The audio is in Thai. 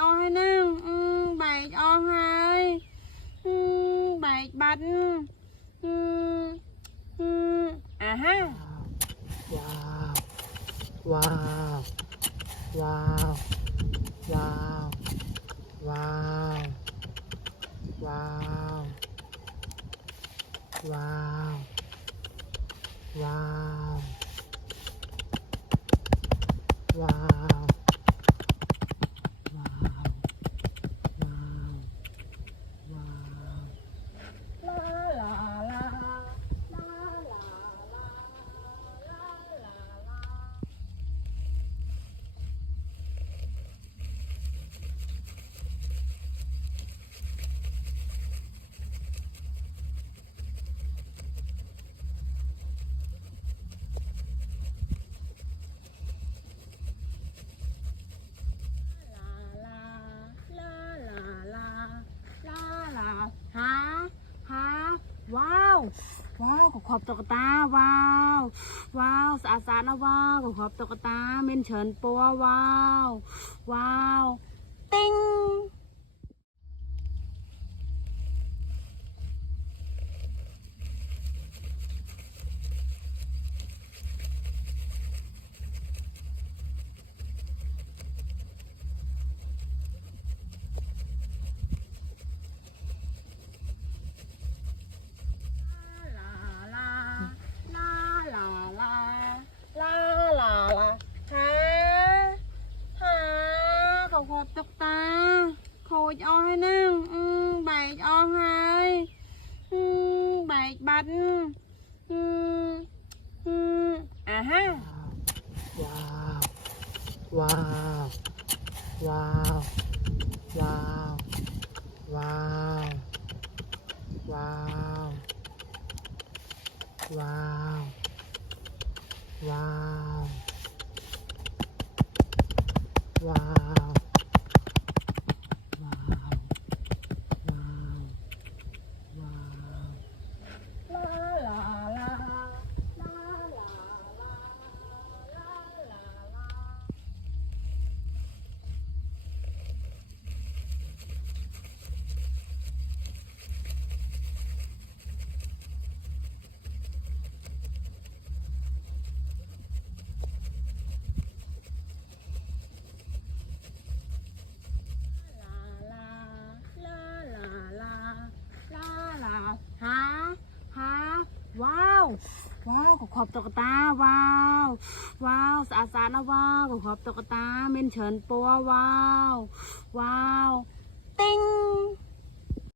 o hay nè bài o hai bài bánh à ha wow wow wow wow wow wow wow wow wowว้าวว้าวขอบตุ๊กตาว้าวว้าวสะอาดสะอาดนะว้าวขอบตุ๊กตาเม่นเฉินปัวว้าวว้าวติ้งขอบตุ๊กตาโคจอให้นั่งใบออให้ใบบัตอ่าฮะว้าวว้าวว้าวว้าวว้าวว้าวว้าวว้าวว้าวว้าวว้าวขอบตุ๊กตาว้าวว้าวสะอาดสะอาดนะว้าวขอบตุ๊กตาเม่นเฉินปัวว้าวว้าวติ้ง